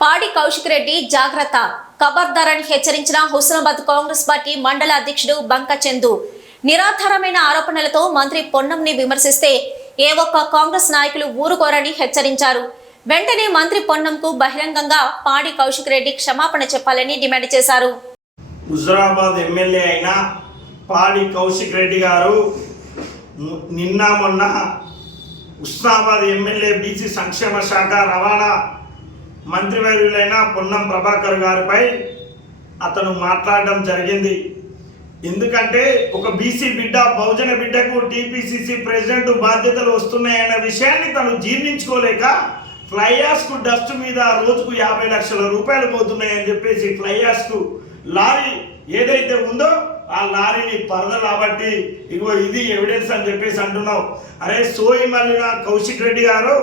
పాడి కౌశిక్ రెడ్డి జాగ్రత్త ఖబర్దార్ అని హెచ్చరించిన హుస్నాబాద్ కాంగ్రెస్ పార్టీ మండల అధ్యక్షుడు బంక చందు. నిరాధారమైన ఆరోపణలతో మంత్రి పొన్నంని విమర్శిస్తే ఏ ఒక్క కాంగ్రెస్ నాయకులు ఊరుకోరని హెచ్చరించారు. వెంటనే మంత్రి పొన్నంకు బహిరంగంగా పాడి కౌశిక్ రెడ్డి క్షమాపణ చెప్పాలని డిమాండ్ చేశారు. హుజరాబాద్ ఎమ్మెల్యే అయిన పాడి కౌశిక్ రెడ్డి గారు నిన్న మొన్న హుస్నాబాద్ ఎమ్మెల్యే బీసీ సంక్షేమ శాఖ రవాణా మంత్రివర్యులైన పొన్నం ప్రభాకర్ గారిపై అతను మాట్లాడడం జరిగింది. ఎందుకంటే ఒక బీసీ బిడ్డ బహుజన బిడ్డకు టీపీసీసీ ప్రెసిడెంట్ బాధ్యతలు వస్తున్నాయన్న విషయాన్ని తను జీర్ణించుకోలేక ఫ్లైయాస్కు డస్ట్ మీద రోజుకు 50 లక్షల రూపాయలు పోతున్నాయని చెప్పేసి ఫ్లైయాస్కు లారీ ఏదైతే ఉందో ఆ లారీని పరదలాబట్టి ఇగో ఇది ఎవిడెన్స్ అని చెప్పేసి అంటున్నావు. అరే సోయి మల్లిన కౌశిక్ రెడ్డి గారు,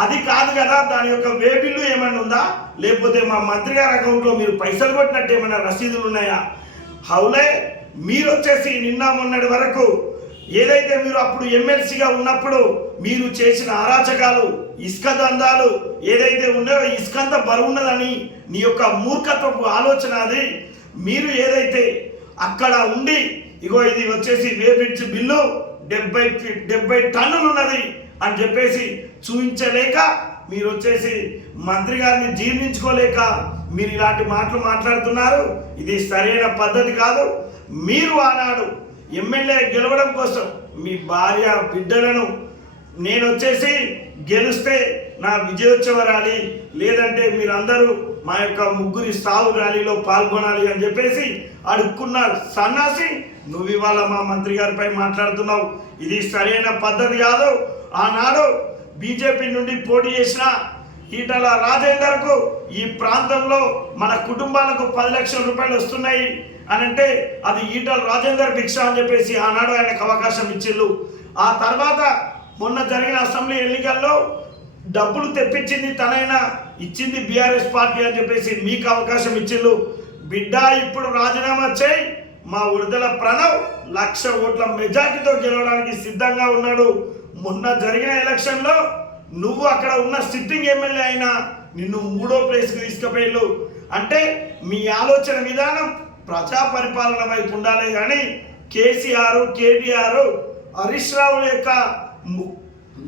అది కాదు కదా, దాని యొక్క వే బిల్లు ఏమన్నా ఉందా, లేకపోతే మా మంత్రి గారి అకౌంట్లో మీరు పైసలు కొట్టినట్టు ఏమైనా రసీదులు ఉన్నాయా? హౌలే మీరు వచ్చేసి నిన్న మొన్నటి వరకు ఏదైతే మీరు అప్పుడు ఎమ్మెల్సీగా ఉన్నప్పుడు మీరు చేసిన అరాచకాలు, ఇసుక దందాలు ఏదైతే ఉన్నాయో ఇసుకంతా బరువున్నదని నీ యొక్క మూర్ఖత్వపు ఆలోచన అది. మీరు ఏదైతే అక్కడ ఉండి ఇగో ఇది వచ్చేసి వేపిడ్చి బిల్లు 70 టన్నులు ఉన్నది అని చెప్పేసి చూపించలేక మీరు వచ్చేసి మంత్రి గారిని జీర్ణించుకోలేక మీరు ఇలాంటి మాటలు మాట్లాడుతున్నారు. ఇది సరైన పద్ధతి కాదు. మీరు ఆనాడు ఎమ్మెల్యే గెలవడం కోసం మీ భార్య బిడ్డలను నేను వచ్చేసి గెలిస్తే నా విజయోత్సవ ర్యాలీ లేదంటే మీరందరూ మా యొక్క ముగ్గురి సావు ర్యాలీలో పాల్గొనాలి అని చెప్పేసి అడుక్కున్నారు. సన్నాసి నువ్వు ఇవాళ మా మంత్రి గారిపై మాట్లాడుతున్నావు. ఇది సరైన పద్ధతి కాదు. ఆనాడు బీజేపీ నుండి పోటీ చేసిన ఈటల రాజేందర్కు ఈ ప్రాంతంలో మన కుటుంబాలకు 10 లక్షల రూపాయలు వస్తున్నాయి అని అంటే అది ఈటల రాజేందర్ భిక్ష అని చెప్పేసి ఆనాడు ఆయనకు అవకాశం ఇచ్చిళ్ళు. ఆ తర్వాత మొన్న జరిగిన అసెంబ్లీ ఎన్నికల్లో డబ్బులు తెప్పించింది తనైనా, ఇచ్చింది బీఆర్ఎస్ పార్టీ అని చెప్పేసి మీకు అవకాశం ఇచ్చిళ్ళు. బిడ్డ ఇప్పుడు రాజీనామా చేయి, మా ఉడతల ప్రణవ్ 1,00,000 ఓట్ల మెజార్టీతో గెలవడానికి సిద్ధంగా ఉన్నాడు. మొన్న జరిగిన ఎలక్షన్లో నువ్వు అక్కడ ఉన్న సిట్టింగ్ ఎమ్మెల్యే అయినా నిన్ను 3వ ప్లేస్కి తీసుకుపోయిళ్ళు. అంటే మీ ఆలోచన విధానం ప్రజా పరిపాలన వైపు ఉండాలి కానీ కేసీఆర్, కేటీఆర్, హరీష్ రావుల యొక్క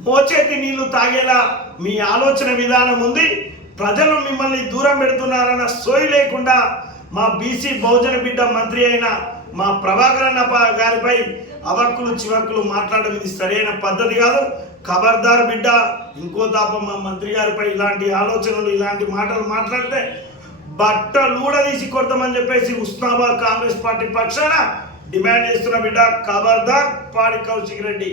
మోచేతి నీళ్లు తాగేలా మీ ఆలోచన విధానం ఉంది. ప్రజలు మిమ్మల్ని దూరం పెడుతున్నారన్న సోయి లేకుండా మా బీసీ బహుజన బిడ్డ మంత్రి అయిన మా ప్రభాకర్ అన్న గారిపై అవక్కులు చివక్కులు మాట్లాడడం ఇది సరైన పద్ధతి కాదు. ఖబర్దార్ బిడ్డ, ఇంకో తాప మా మంత్రి గారిపై ఇలాంటి ఆలోచనలు ఇలాంటి మాటలు మాట్లాడితే బట్టలూడ తీసి కొడతామని చెప్పేసి హుస్నాబాద్ కాంగ్రెస్ పార్టీ పక్షాన డిమాండ్ చేస్తున్న బిడ్డ. ఖబర్దార్ పాడి కౌశిక్ రెడ్డి.